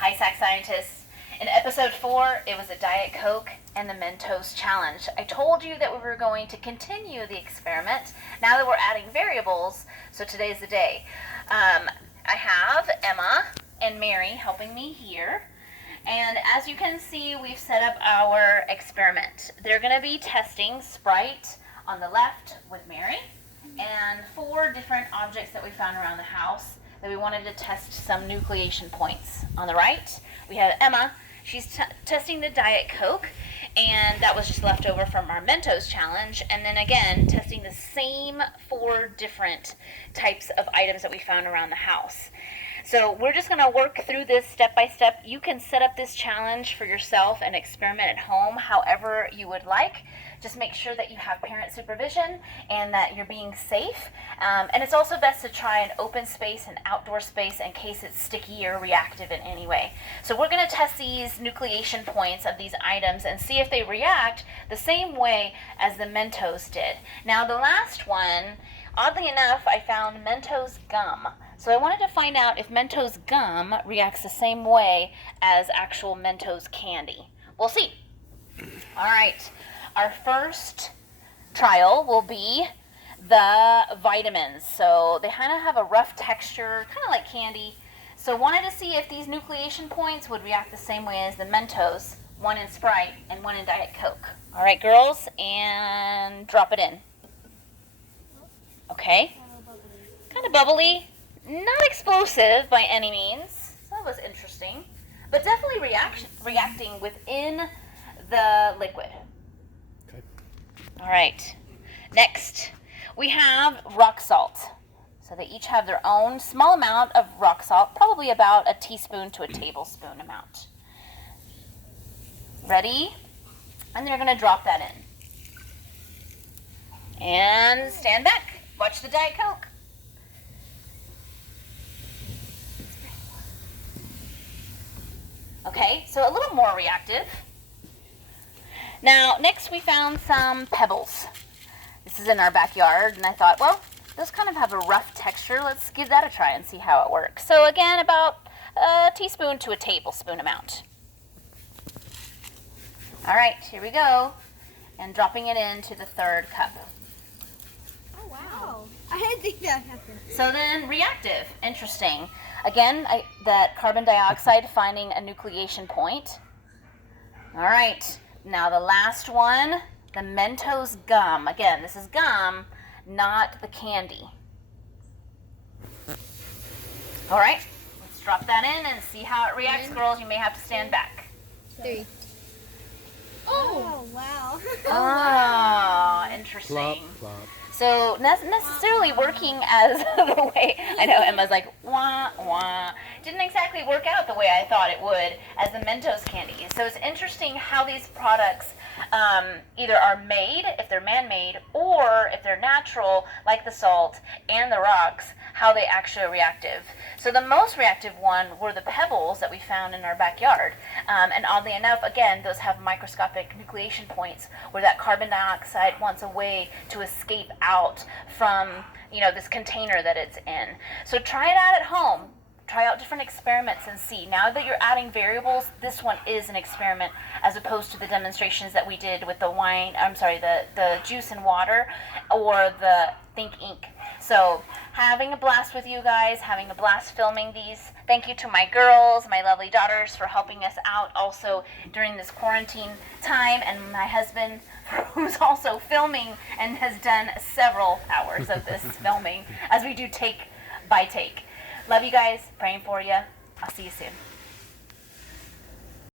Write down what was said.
Hi, SAC scientists. In episode 4, it was a Diet Coke and the Mentos challenge. I told you that we were going to continue the experiment now that we're adding variables, so today's the day. I have Emma and Mary helping me here. And as you can see, we've set up our experiment. They're going to be testing Sprite on the left with Mary and 4 different objects that we found around the house that we wanted to test some nucleation points. On the right, we have Emma. She's testing the Diet Coke, and that was just left over from our Mentos challenge. And then again, testing the same 4 different types of items that we found around the house. So we're just going to work through this step by step. You can set up this challenge for yourself and experiment at home however you would like. Just make sure that you have parent supervision and that you're being safe. And it's also best to try an open space and outdoor space in case it's sticky or reactive in any way. So we're going to test these nucleation points of these items and see if they react the same way as the Mentos did. Now the last one, oddly enough, I found Mentos gum. So I wanted to find out if Mentos gum reacts the same way as actual Mentos candy. We'll see. All right. Our first trial will be the vitamins. So they kind of have a rough texture, kind of like candy. So wanted to see if these nucleation points would react the same way as the Mentos, one in Sprite and one in Diet Coke. All right, girls, and drop it in. Okay. Kind of bubbly. Not explosive by any means. So that was interesting. But definitely reacting within the liquid. Okay. All right. Next, we have rock salt. So they each have their own small amount of rock salt, probably about a teaspoon to a tablespoon amount. Ready? And they're going to drop that in. And stand back. Watch the Diet Coke. Okay, so a little more reactive. Now, next we found some pebbles. This is in our backyard, and I thought, well, those kind of have a rough texture. Let's give that a try and see how it works. So again, about a teaspoon to a tablespoon amount. All right, here we go. And dropping it into the 3rd cup. Oh, wow. I didn't think that happened. So then reactive, interesting. Again, that carbon dioxide finding a nucleation point. All right, now the last one, the Mentos gum. Again, this is gum, not the candy. All right, let's drop that in and see how it reacts, girls. You may have to stand back. 3. Oh, wow. Oh, interesting. Plop, plop. So not necessarily working as the way, I know Emma's like, wah, wah. Didn't exactly work out the way I thought it would as the Mentos candy. So it's interesting how these products either are made, if they're man-made, or if they're natural, like the salt and the rocks, how they actually are reactive. So the most reactive one were the pebbles that we found in our backyard. And oddly enough, again, those have microscopic nucleation points where that carbon dioxide wants a way to escape out from, this container that it's in. So try it out at home. Try out different experiments and see. Now that you're adding variables, this one is an experiment as opposed to the demonstrations that we did with the juice and water or the Think Ink. So having a blast with you guys, having a blast filming these. Thank you to my girls, my lovely daughters, for helping us out also during this quarantine time, and my husband, who's also filming and has done several hours of this filming as we do take by take. Love you guys. Praying for you. I'll see you soon.